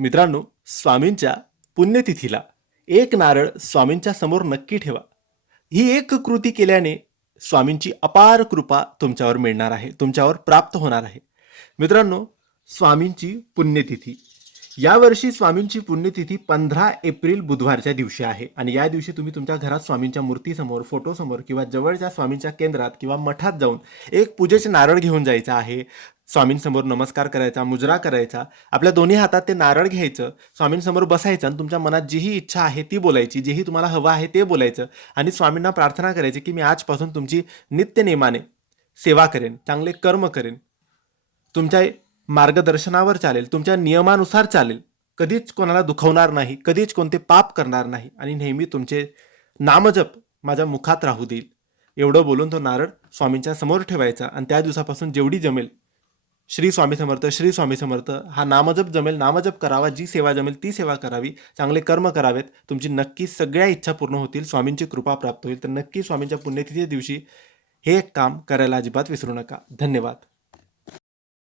मित्रांनो, स्वामींच्या पुण्यतिथीला एक नारळ स्वामींच्या समोर नक्की ठेवा. ही एक कृती केल्याने स्वामींची अपार कृपा तुमच्यावर मिळणार आहे, तुमच्यावर प्राप्त होणार आहे. मित्रांनो, स्वामींची पुण्यतिथी यावर्षी स्वामींची पुण्यतिथी 15 एप्रिल बुधवारच्या दिवशी आहे आणि या दिवशी तुम्ही तुमच्या घरात स्वामींच्या मूर्तीसमोर, फोटोसमोर किंवा जवळच्या स्वामींच्या केंद्रात किंवा मठात जाऊन एक पूजेचे नारळ घेऊन जायचं आहे. स्वामींसमोर नमस्कार करायचा, मुजरा करायचा, आपल्या दोन्ही हातात ते नारळ घ्यायचं, स्वामींसमोर बसायचं आणि तुमच्या मनात जीही इच्छा आहे ती बोलायची, जेही तुम्हाला हवं आहे ते बोलायचं आणि स्वामींना प्रार्थना करायची की मी आजपासून तुमची नित्यनेमाने सेवा करेन, चांगले कर्म करेन, तुमच्या मार्गदर्शनावर चालेल, तुमच्या नियमानुसार चालेल, कधीच कोणाला दुखवणार नाही, कधीच कोणते पाप करणार नाही आणि नेहमी तुमचे नामजप माझ्या मुखात राहू देईल. एवढं बोलून तो नारळ स्वामींच्या समोर ठेवायचा आणि त्या दिवसापासून जेवढी जमेल श्री स्वामी समर्थ, श्री स्वामी समर्थ हा नामजप जमेल, नामजप करावा, जी सेवा जमेल ती सेवा करावी, चांगले कर्म करावेत, तुमची नक्की सगळ्या इच्छा पूर्ण होतील, स्वामींची कृपा प्राप्त होईल. तर नक्की स्वामींच्या पुण्यतिथी दिवशी हे एक काम करायला अजिबात विसरू नका. धन्यवाद.